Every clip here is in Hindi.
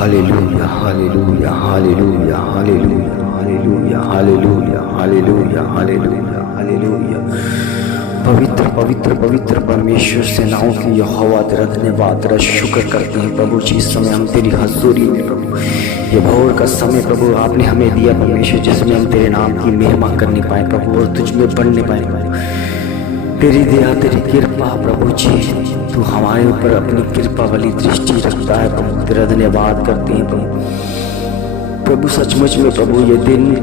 Hallelujah hallelujah hallelujah hallelujah hallelujah hallelujah hallelujah hallelujah hallelujah. पवित्र पवित्र पवित्र परमेश्वर सेनाओं की यहोवा तेरा धन्यवाद तेरा शुक्र करते हैं प्रभु जी। इस समय हम तेरी हजूरी में प्रभु, ये भोर का समय प्रभु आपने हमें दिया परमेश्वर, जिसमें हम तेरे नाम की महिमा करने पाए प्रभु और तुझ में बढ़ने पाए प्रभु। तेरी दया तेरी कृपा प्रभु जी, तू हमारे ऊपर अपनी कृपा वाली दृष्टि रखता है प्रभु। तेरा धन्यवाद करते हैं प्रभु। प्रभु सचमुच में प्रभु ये दिन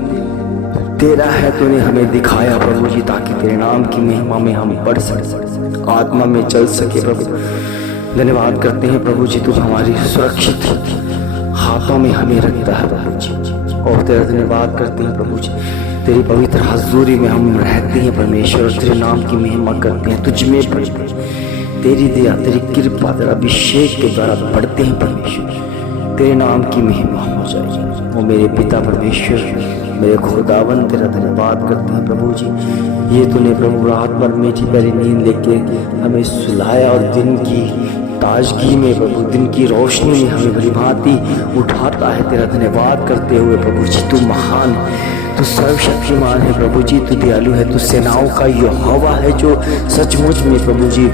तेरा है, तूने हमें दिखाया प्रभु जी, ताकि तेरे नाम की महिमा में हम बढ़ सके, आत्मा में चल सके प्रभु। धन्यवाद करते हैं प्रभु जी, तू हमारी सुरक्षित हाथों में हमें रखता है प्रभु जी। और तेरा धन्यवाद करते हैं प्रभु जी, तेरी पवित्र हजूरी में हम रहते हैं परमेश्वर और तेरे नाम की महिमा करते हैं, तुझ में बढ़ते हैं। तेरी दया तेरी कृपा तेरा अभिषेक के द्वारा बढ़ते हैं परमेश्वर। तेरे नाम की महिमा हो जाए। वो मेरे पिता परमेश्वर, मेरे खुदावन तेरा धन्यवाद करते हैं प्रभु जी। ये तूने प्रभु रात भर मीठी प्यारी नींद लेके हमें सुलाया और दिन की ताजगी में प्रभु, दिन की रोशनी में हमें भली भांति उठाता है। तेरा धन्यवाद करते हुए प्रभु जी, तू महान, तू सर्वशक्तिमान है प्रभु जी, तू दयालु है, तू सेनाओं का यहोवा है जो सचमुच में प्रभु जी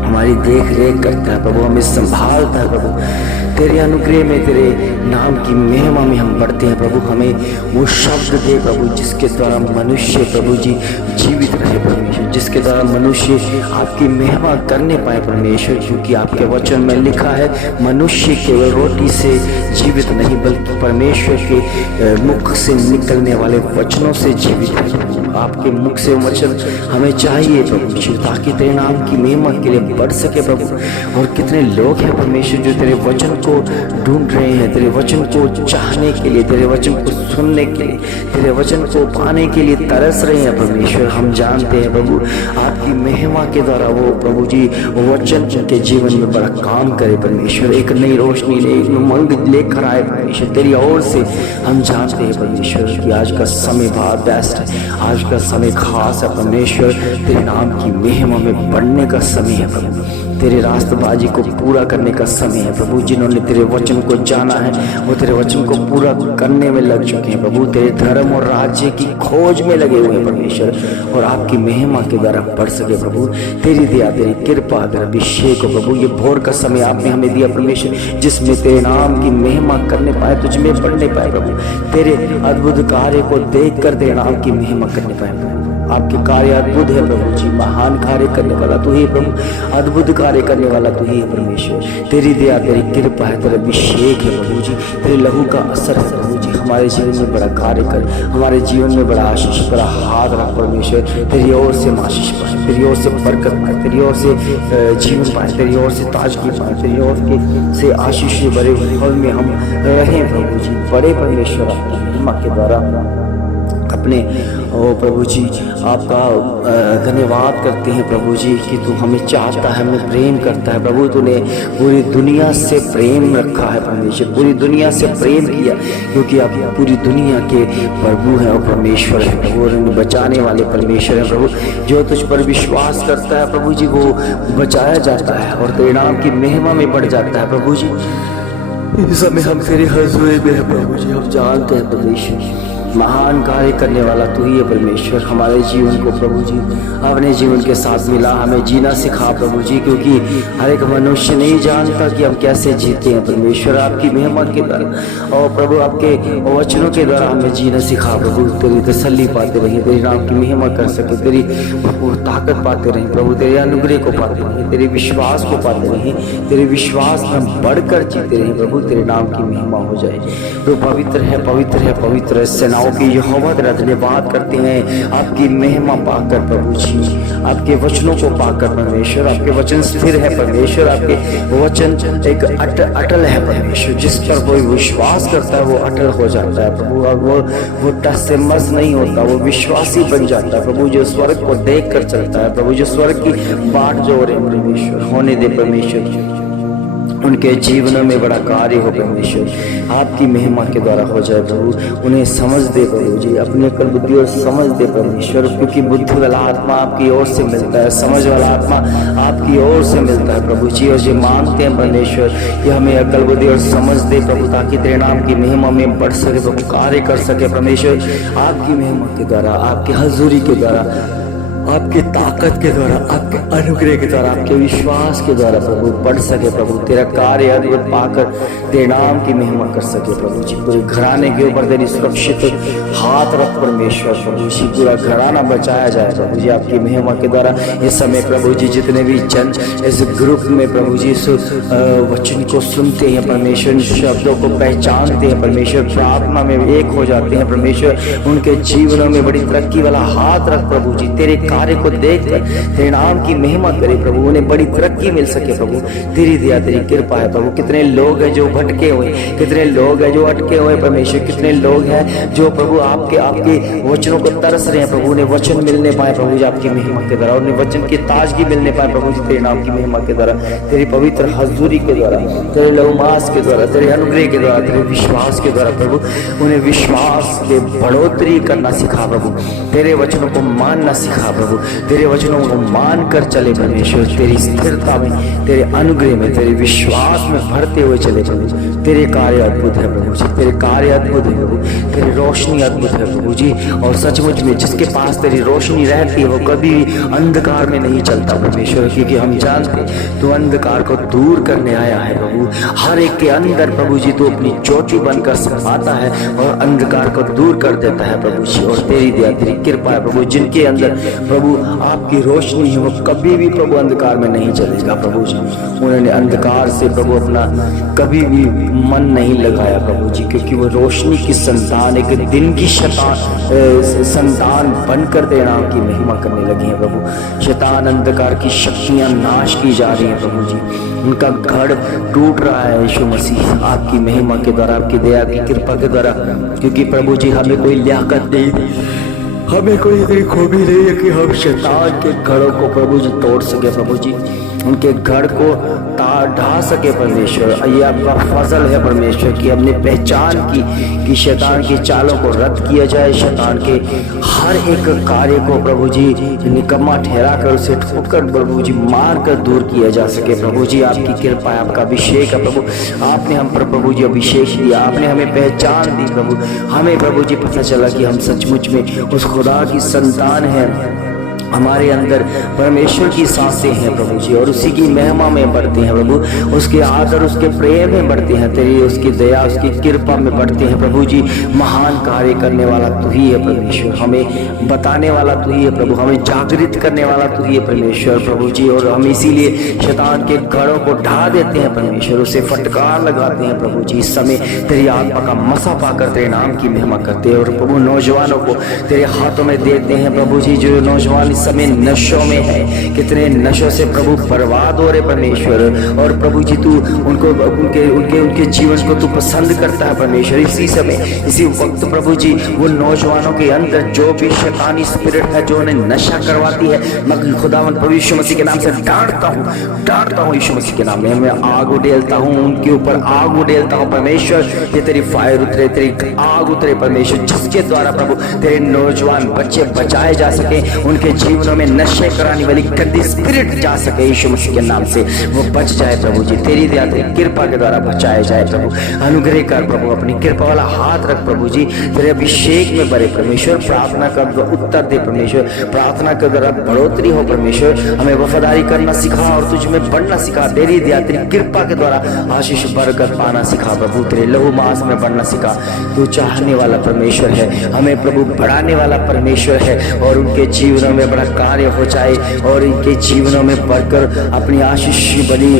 हमारी देख रेख करता है प्रभु, हमें संभालता है प्रभु। तेरे अनुग्रह में तेरे नाम की महिमा में हम बढ़ते हैं प्रभु। हमें वो शब्द दे प्रभु जिसके द्वारा मनुष्य प्रभु जी जीवित रहे परमेश्वर, जिसके द्वारा मनुष्य आपकी महिमा करने पाए परमेश्वर। क्योंकि आपके वचन में लिखा है, मनुष्य केवल रोटी से जीवित नहीं बल्कि परमेश्वर के मुख से निकलने वाले वचनों से जीवित है। आपके मुख से वचन हमें चाहिए प्रभु जी, ताकि तेरे नाम की महिमा के लिए बढ़ सके प्रभु। और कितने लोग हैं परमेश्वर जो तेरे वचन को ढूंढ रहे हैं, तेरे वचन को चाहने के लिए, तेरे वचन को सुनने के लिए, तेरे वचन को पाने के लिए तरस रहे हैं परमेश्वर। हम जानते हैं प्रभु, आपकी महिमा के द्वारा वो प्रभु जी वचन के जीवन में बड़ा काम करे परमेश्वर, एक नई रोशनी एक उमंग लेकर आए परमेश्वर। तेरी ओर से हम जानते हैं परमेश्वर कि आज का समय बहुत बेस्ट है, आज का समय खास है परमेश्वर। तेरे नाम की महिमा में बढ़ने का समय है प्रभु, तेरे रास्तबाजी को पूरा करने का समय है प्रभु। जिन्होंने तेरे वचन को जाना है वो तेरे वचन को पूरा करने में लग चुके हैं प्रभु। तेरे धर्म और राज्य की खोज में लगे हुए हैं परमेश्वर, और आपकी महिमा के द्वारा बढ़ सके प्रभु। तेरी दया तेरी कृपा तेरा अभिषेक हो प्रभु। ये भोर का समय आपने हमें दिया परमेश्वर, जिसमें तेरे नाम की महिमा करने पाए, तुझ में बढ़ने पाए प्रभु। तेरे अद्भुत कार्य को देख कर तेरे नाम की महिमा करने पाए प्रभु। आपके कार्य अद्भुत है प्रभु जी, महान कार्य करने वाला तू ही प्रभु, अद्भुत कार्य करने वाला तू ही है परमेश्वर। तेरी दया तेरी कृपा है, तेरा अभिषेक है प्रभु जी, तेरे लहू का असर है प्रभु जी। हमारे जीवन में बड़ा कार्य कर, हमारे जीवन में बड़ा आशीष, बड़ा हाथ रख परमेश्वर। तेरी ओर से आशीष पाए, तेरी ओर से बरकत पाए, तेरी ओर से जीवन पाए, तेरी ओर से ताजगी पाए, तेरी ओर से आशीष भरे फल में हम रहें प्रभु जी। बड़े परमेश्वर आपकी महिमा के द्वारा अपने ओ प्रभु जी आपका धन्यवाद करते हैं प्रभु जी कि तू हमें चाहता है, हमें प्रेम करता है प्रभु। तूने पूरी दुनिया से प्रेम रखा है परमेश्वर, पूरी दुनिया से प्रेम किया, क्योंकि आप पूरी दुनिया के प्रभु हैं और परमेश्वर है प्रभु, और बचाने वाले परमेश्वर है प्रभु। जो तुझ पर विश्वास करता है प्रभु जी वो बचाया जाता है और तेरे नाम की महिमा में बढ़ जाता है प्रभु जी। इस समय हम तेरे हजूरी में है प्रभु जी। हम जानते हैं परमेश्वर महान कार्य करने वाला तू ही है परमेश्वर। हमारे जीवन को प्रभु जी अपने जीवन के साथ मिला, हमें जीना सिखा प्रभु जी, क्योंकि हर एक मनुष्य नहीं जानता कि हम कैसे जीते हैं परमेश्वर। आपकी महिमा के द्वारा और प्रभु आपके वचनों के द्वारा हमें जीना सिखा प्रभु। तेरी तसल्ली पाते रहिए, तेरी नाम की महिमा कर सके, तेरी ताकत पाते रहे प्रभु, तेरे अनुग्रह को पाते रहे, तेरे विश्वास को पाते रहे, तेरे विश्वास में बढ़कर जीते रहे प्रभु। तेरे नाम की महिमा हो जाए। तो पवित्र है पवित्र है पवित्र है, सेनाओं की यहोवा तेरा धन्यवाद करते हैं आपकी महिमा पाकर प्रभु जी, आपके वचनों को पाकर परमेश्वर। आपके वचन स्थिर है परमेश्वर, आपके वचन एक अटल है परमेश्वर। जिस पर कोई विश्वास करता है वो अटल हो जाता है प्रभु, और वो टस से मस नहीं होता, वो विश्वासी बन जाता है प्रभु। जो स्वर्ग को देख कर चलता है प्रभु, जो स्वर्ग की बाट जो रहे परमेश्वर होने दे परमेश्वर। उनके जीवन में बड़ा कार्य हो परमेश्वर, आपकी महिमा के द्वारा हो जाए प्रभु। उन्हें समझ दे प्रभु जी, अपनी अकल बुद्धि और समझ दे परमेश्वर, क्योंकि बुद्धि वाला आत्मा आपकी ओर से मिलता है, समझ वाला आत्मा आपकी ओर से मिलता है प्रभु जी। और जो मांगते हैं परमेश्वर, ये हमें अकल बुद्धि और समझ दे प्रभु, ताकि तेरे नाम की महिमा में बढ़ सके प्रभु, कार्य कर सके परमेश्वर, आपकी महिमा के द्वारा, आपकी हजूरी के द्वारा, आपकी ताकत के द्वारा, आपके अनुग्रह के द्वारा, आपके विश्वास के द्वारा प्रभु बढ़ सके प्रभु, तेरा कार्य अद्भुत पाकर तेरे नाम की महिमा कर सके प्रभु जी। पूरे घराने के ऊपर तेरी सुरक्षित हाथ रख परमेश्वर प्रभु जी, पूरा घराना बचाया जाए प्रभु जी आपकी महिमा के द्वारा। इस समय प्रभु जी जितने भी जन इस ग्रुप में प्रभु जी इस वचन को सुनते हैं परमेश्वर, शब्दों को पहचानते हैं परमेश्वर, प्रार्थना में एक हो जाते हैं परमेश्वर, उनके जीवनों में बड़ी तरक्की वाला हाथ रख प्रभु जी, तेरे कार्य को देखकर तेरे नाम की महिमा करे प्रभु, उन्हें बड़ी तरक्की मिल सके प्रभु, तेरी दया तेरी कृपा है प्रभु। कितने लोग हैं जो भटके हुए, कितने लोग हैं जो अटके हुए परमेश्वर, कितने लोग हैं जो प्रभु आपके वचनों को तरस रहे हैं प्रभु, उन्हें वचन मिलने पाए प्रभु जी आपकी महिमा के द्वारा, उन्हें वचन की ताजगी मिलने पाए प्रभु जी तेरे नाम की महिमा के द्वारा, तेरी पवित्र हजूरी के द्वारा, तेरे लहूमास के द्वारा, तेरे अनुग्रह के द्वारा, तेरे विश्वास के द्वारा प्रभु, उन्हें विश्वास के बढ़ोतरी करना सिखा प्रभु, तेरे वचनों को मानना सिखा प्रभु, तेरे वचनों को मान कर चले परमेश्वर, तेरी स्थिरता में, तेरे अनुग्रह में, तेरे विश्वास में भरते हुए चले प्रभु। तेरे कार्य अद्भुत है प्रभु जी, तेरे कार्य अद्भुत है प्रभु, तेरी रोशनी अद्भुत है प्रभु जी। और सचमुच में जिसके पास तेरी रोशनी रहती है वो कभी अंधकार में नहीं चलता परमेश्वर, क्योंकि हम जानते तू अंधकार को दूर करने आया है प्रभु। हर एक के अंदर प्रभु जी तू अपनी ज्योति बनकर समाता है और अंधकार को दूर कर देता है प्रभु जी। और तेरी दया तेरी कृपा है प्रभु, जिनके अंदर प्रभु आपकी रोशनी है वो कभी भी प्रभु अंधकार में नहीं चलेगा प्रभु जी। उन्होंने अंधकार से प्रभु अपना कभी भी मन नहीं लगाया प्रभु जी, क्योंकि वो रोशनी की संतान, एक दिन की संतान बनकर तेरे नाम की महिमा करने लगी है प्रभु। शैतान अंधकार की शक्तियां नाश की जा रही है प्रभु जी, उनका घर टूट रहा है यीशु मसीह आपकी महिमा के द्वारा, आपकी दया की कृपा के द्वारा। क्योंकि प्रभु जी हमें कोई लियाकत नहीं, हमें कोई इतनी खूबी नहीं है कि हम शैतान के घरों को प्रभु जी तोड़ सके प्रभु जी, उनके घर को ढा सके परमेश्वर। ये आपका फजल है परमेश्वर कि हमने पहचान की कि शैतान की चालों को रद्द किया जाए, शैतान के हर एक कार्य को प्रभु जी निकम्मा ठहरा कर उसे ठोकर प्रभु जी मार कर दूर किया जा सके प्रभु जी। आपकी कृपा, आपका अभिषेक है प्रभु, आपने हम पर प्रभु जी अभिषेक दिया, आपने हमें पहचान दी प्रभु, हमें प्रभु जी पता चला कि हम सचमुच में उस खुदा की संतान है, हमारे अंदर परमेश्वर की सांसें हैं प्रभु जी, और उसी की महिमा में बढ़ते हैं प्रभु, उसके आदर उसके प्रेम में बढ़ते हैं, तेरी उसकी दया उसकी कृपा में बढ़ते हैं प्रभु जी। महान कार्य करने वाला तू ही है परमेश्वर, हमें बताने वाला तू ही है प्रभु, हमें जागृत करने वाला तू ही है परमेश्वर प्रभु जी। और हम इसीलिए शैतान के घरों को ढा देते हैं परमेश्वर, उसे फटकार लगाते हैं प्रभु जी। इस समय तेरी आत्मा का मसा पाकर तेरे नाम की महिमा करते हैं। और प्रभु नौजवानों को तेरे हाथों में देते हैं प्रभु जी, जो नौजवान समय नशों में है, कितने नशों से प्रभु बर्बाद हो रहे परमेश्वर। और प्रभु जी तू उनको उनके जीवन को तू पसंद करता है परमेश्वर। इसी समय इसी वक्त प्रभु जी वो नौजवानों के अंदर जो भी शैतानी स्पिरिट है जो उन्हें नशा करवाती है, मैं खुदावंद प्रभु यीशु मसीह के नाम से डांटता हूँ यीशु मसीह के नाम में। मैं आग उड़ेलता हूँ, उनके ऊपर आग उड़ेलता हूँ परमेश्वर। ये तेरी फायर उतरे, तेरी आग उतरे परमेश्वर, जिसके द्वारा प्रभु तेरे नौजवान बच्चे बचाए जा सके, उनके जीवनों में नशे कराने वाली गंदी स्पिरिट जा सके यीशु मसीह के नाम से, वो बच जाए प्रभु जी। तेरी दया तेरी कृपा के द्वारा बचाए जाए प्रभु। अनुग्रह कर प्रभु, अपनी कृपा वाला हाथ रख प्रभु जी, तेरे अभिषेक में भरे परमेश्वर। प्रार्थना का उत्तर दे परमेश्वर, प्रार्थना के द्वारा बढ़ोतरी हो परमेश्वर। हमें वफादारी करना सिखा और तुझ में बढ़ना सिखा। तेरी दया तेरी कृपा के द्वारा आशीष बरकत पाना सिखा प्रभु। तेरे लहू मांस में बढ़ना सिखा। तू चाहने वाला परमेश्वर है, हमें प्रभु बढ़ाने वाला परमेश्वर है। और उनके जीवनों में बड़ा कार्य हो जाए और इनके जीवनों में बढ़कर अपनी आशीष बनी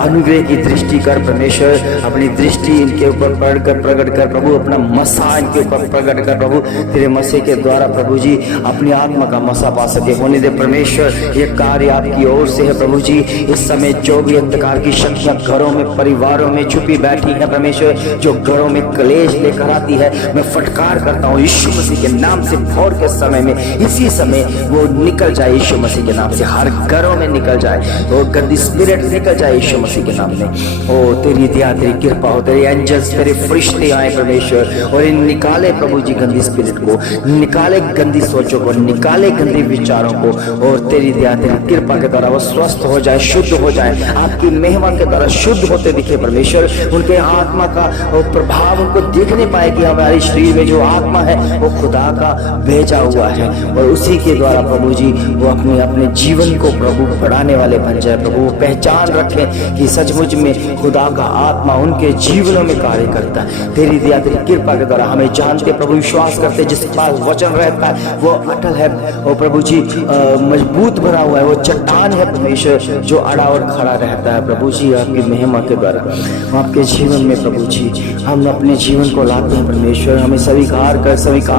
अनुग्रह की दृष्टि कर परमेश्वर। अपनी दृष्टि इनके ऊपर बढ़कर प्रकट कर प्रभु, अपना मसा इनके ऊपर प्रकट कर प्रभु। तेरे मसे के द्वारा प्रभु जी अपनी आत्मा का मसा पा सके होने दे परमेश्वर। ये कार्य आपकी ओर से है प्रभु जी। इस समय जो भी अंधकार की शक्तियां घरों में परिवारों में छुपी बैठी है परमेश्वर, जो घरों में क्लेश लेकर आती है, मैं फटकार करता हूँ यीशु मसीह के नाम से। भोर के समय में इसी समय वो वो निकल जाए यीशु मसीह के नाम से, हर घरों में निकल जाए, वो गंदी स्पिरिट निकल जाए यीशु मसीह के नाम में। ओ तेरी दया, तेरी कृपा हो, तेरे एंजल्स, तेरे फरिश्ते आए परमेश्वर, और इन निकाले प्रभु जी गंदी स्पिरिट को, निकाले गंदी सोचों को, निकाले गंदे विचारों को, और तेरी दया, तेरी कृपा के द्वारा वो स्वस्थ हो जाए, शुद्ध हो जाए, आपकी महिमा के द्वारा शुद्ध होते दिखे परमेश्वर। उनके आत्मा का वो प्रभाव उनको देखने पाए कि हमारे शरीर में जो आत्मा है वो खुदा का भेजा हुआ है, और उसी के द्वारा प्रभु जी वो अपने अपने जीवन को प्रभु बढ़ाने वाले बन जाए। प्रभु वो पहचान रखें कि सचमुच में खुदा का आत्मा उनके जीवनों में कार्य करता है। तेरी दया, तेरी कृपा के द्वारा हमें जानते प्रभु, विश्वास करते जिसके पास वचन रहता है वो अटल है, वो प्रभु जी मजबूत बना हुआ है, वो चट्टान है परमेश्वर, जो अड़ा और खड़ा रहता है। प्रभु जी आपकी महिमा के द्वारा आपके जीवन में प्रभु जी हम अपने जीवन को लाते हैं परमेश्वर, हमें स्वीकार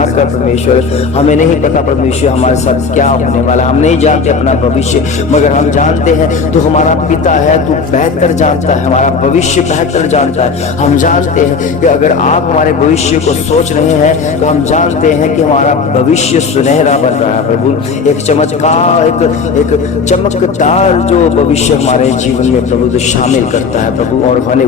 कर परमेश्वर। हमें नहीं पता परमेश्वर हमारे साथ क्या होने वाला, हम नहीं जानते अपना भविष्य, मगर हम जानते हैं तू हमारा पिता है, तू बेहतर जानता है, हमारा भविष्य बेहतर जानता है। हम जानते हैं कि अगर आप हमारे भविष्य को सोच रहे हैं तो हम जानते हैं कि हमारा भविष्य सुनहरा बन रहा है प्रभु। एक चमत्कार, एक चमकदार जो भविष्य हमारे जीवन में प्रभु तो शामिल करता है प्रभु, और होने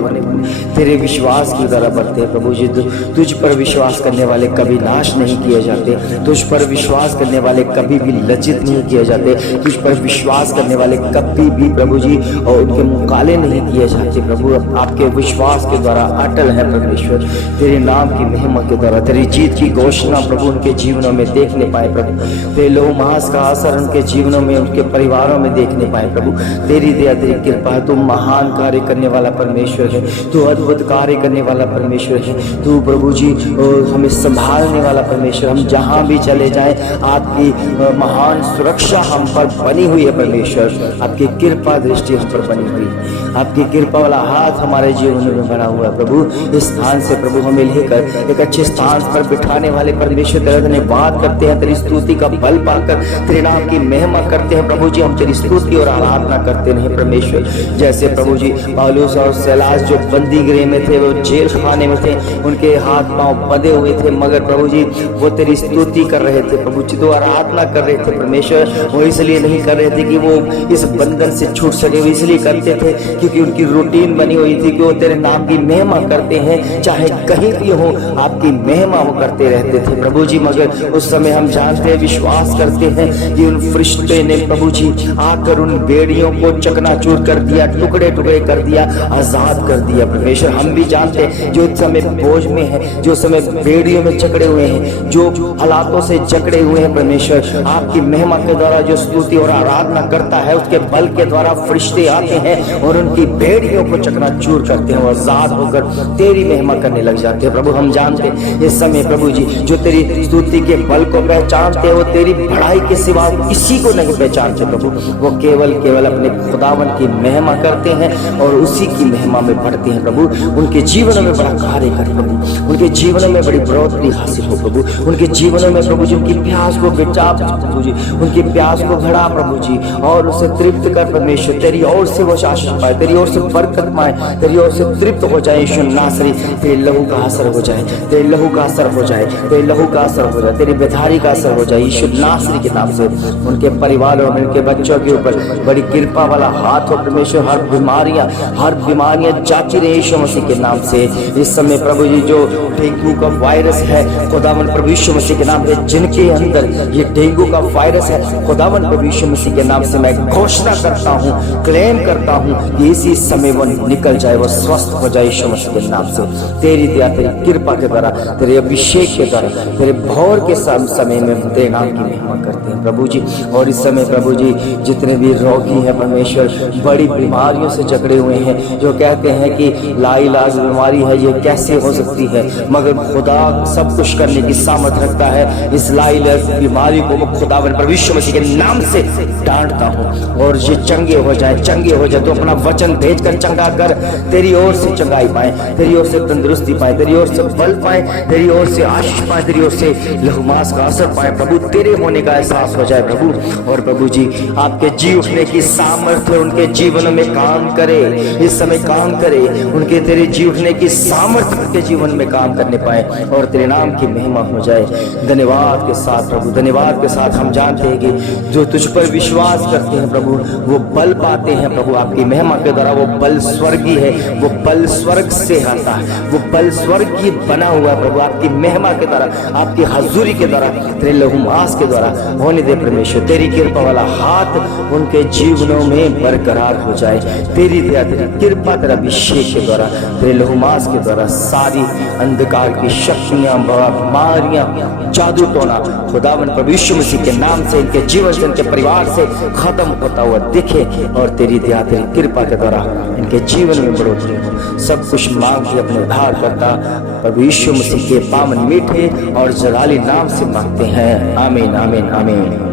तेरे विश्वास की द्वारा बढ़ते हैं प्रभु जी। तुझ पर विश्वास करने वाले कभी नाश नहीं किए जाते, तुझ पर विश्वास करने वाले कभी भी लज्जित नहीं किए जाते, तुझ पर विश्वास करने वाले कभी भी प्रभु जी और उनके मुकाले नहीं किए जाते प्रभु। आपके विश्वास के द्वारा अटल है परमेश्वर, तेरे नाम की महिमा के द्वारा तेरी जीत की घोषणा प्रभु उनके जीवनों में देखने पाए प्रभु, तेरे लहू मांस का असर उनके जीवनों में, उनके परिवारों में देखने पाए प्रभु। तेरी दया, तेरी कृपा है, तू महान कार्य करने वाला परमेश्वर है, तू अद्भुत कार्य करने वाला परमेश्वर है, तू प्रभु जी हमें संभालने वाला परमेश्वर। हम जहाँ भी चले जाएं आपकी महान सुरक्षा हम पर बनी हुई है परमेश्वर, आपकी कृपा दृष्टि हम पर बनी हुई है, आपकी कृपा वाला हाथ हमारे जीवन में बना हुआ है प्रभु। इस स्थान से प्रभु हमें लेकर एक अच्छे स्थान पर बिठाने वाले परमेश्वर तेरा धन्यवाद करते हैं, तेरी स्तुति का बल पाकर तेरे नाम की महिमा करते हैं प्रभु जी। हम तेरी स्तुति और आराधना करते हैं परमेश्वर। जैसे प्रभु जी पौलुस और सिलास जो बंदी गृह में थे, वो जेल खाने में थे, उनके हाथ पांव बंधे हुए थे, मगर प्रभु जी वो तेरी स्तुति कर रहे थे प्रभु जी, तो आराधना कर रहे थे परमेश्वर। वो इसलिए नहीं कर रहे थे कि वो इस बंधन से छूट सके, वो इसलिए करते थे क्योंकि उनकी रूटीन बनी हुई थी कि वो तेरे नाम की महिमा करते हैं, चाहे कहीं भी हो आपकी महिमा वो करते रहते थे प्रभु जी। मगर उस समय हम जानते हैं, विश्वास करते हैं कि उन फरिश्ते ने प्रभु जी आकर उन बेड़ियों को चकनाचूर कर दिया, टुकड़े टुकड़े कर दिया, आजाद कर दिया परमेश्वर। हम भी जानते हैं जो समय बोझ में है, जो समय बेड़ियों में जकड़े हुए हैं, जो हालातों से जकड़े हुए हैं परमेश्वर, आपकी महिमा के द्वारा जो स्तुति और आराधना करता है उसके बल के द्वारा फरिश्ते आते हैं और उनकी बेड़ियों को चकनाचूर करते हैं, वो आजाद होकर तेरी महिमा करने लग जाते हैं प्रभु। हम जानते हैं इस समय प्रभु जी जो तेरी स्तुति के बल को पहचानते हैं, वो तेरी बढ़ाई के सिवा किसी को नहीं पहचानते प्रभु। वो केवल अपने खुदावन की महिमा करते हैं और उसी की महिमा में बढ़ते हैं प्रभु। उनके जीवन में बड़ा कार्य कर प्रभु, उनके जीवन में बड़ी बढ़ोतरी हासिल हो प्रभु, उनके जीवन में प्रभु जी उनकी प्यास को बिचा प्रभु जी, उनकी प्यास को बढ़ा प्रभु जी, और उसे तृप्त कर परमेश्वर। तेरी ओर से वो शासन पाए, तेरी ओर से बरकत पाए, तेरी ओर से तृप्त हो जाए यीशु नासरी। तेरे लहू का असर हो जाए, तेरे लहू का असर हो जाए, तेरे लहू का असर हो जाए, तेरी बेधारी का असर हो जाए यीशु नासरी के नाम से। उनके परिवार और उनके बच्चों के ऊपर बड़ी कृपा वाला हाथ हो परमेश्वर। हर बीमारियां जाती रहे यीशु मसीह के नाम से। इस समय प्रभु जी जो डेंगू का वायरस है खुदावन प्रभु यीशु मसीह के नाम से, जिनके अंदर ये डेंगू का वायरस है खुदावन प्रभु यीशु मसीह के नाम से मैं घोषणा करता हूँ, क्लेम करता हूँ कि इसी समय वो निकल जाए, वो स्वस्थ हो जाए यीशु मसीह के नाम से। तेरी दया, तेरी कृपा के द्वारा, तेरे अभिषेक के द्वारा, तेरे भोर के समय में तेरे नाम की महिमा करते हैं प्रभु जी। और इस समय प्रभु जी जितने भी रोगी हैं परमेश्वर, बड़ी बीमारियों से जकड़े हुए हैं, जो कहते हैं कि लाइलाज बीमारी है, ये कैसे हो सकती है, मगर खुदा सब कुछ करने की सामर्थ रखता है। इस लाइलाज बीमारी को खुदावन प्रभु यीशु मसीह के नाम से डांटता हूँ और ये चंगे हो जाए तो अपना वचन भेजकर चंगा कर, तेरी ओर से चंगाई पाए, तेरी ओर से तंदुरुस्ती पाए, तेरी ओर से बल पाए, तेरी ओर से आशीष पाए, तेरी ओर से लहू मांस का असर पाए प्रभु, तेरे होने का एहसास हो जाए प्रभु। और प्रभु जी आपके जी उठने की सामर्थ्य उनके जीवन में काम करे, इस समय काम करे, उनके तेरे जी उठने की सामर्थ्य उनके जीवन में काम करने पाए और तेरे नाम की महिमा हो जाए। धन्यवाद के साथ प्रभु, धन्यवाद के साथ साथ हम जानते हैं कि जो तुझ पर विश्वास करते हैं प्रभु वो बल पाते हैं प्रभु। आपकी महिमा के द्वारा वो बल स्वर्गीय है, वो बल स्वर्ग से आता है, वो बल स्वर्गीय बना हुआ है प्रभु। आपकी महिमा के द्वारा, आपकी हजूरी के द्वारा, तेरे लहू मांस के द्वारा होने दे परमेश्वर। तेरी कृपा वाला हाथ उनके जीवनों में बरकरार हो जाए। तेरी दया, तेरी कृपा, तेरा अभिषेक के द्वारा, तेरे लहू मांस के द्वारा सारी अंधकार की शक्तियां, बीमारियां, जादू टोना खुदावन प्रभु यीशु मसीह के नाम से इनके जीवन से, इनके परिवार से खत्म होता हुआ दिखे और तेरी दया, तेरी कृपा के द्वारा इनके जीवन में बढ़ोतरी हो। सब कुछ मांग के अपने उद्धार करता प्रभु यीशु मसीह के पावन मीठे और जलाली नाम से मांगते हैं। आमीन, आमीन, आमीन।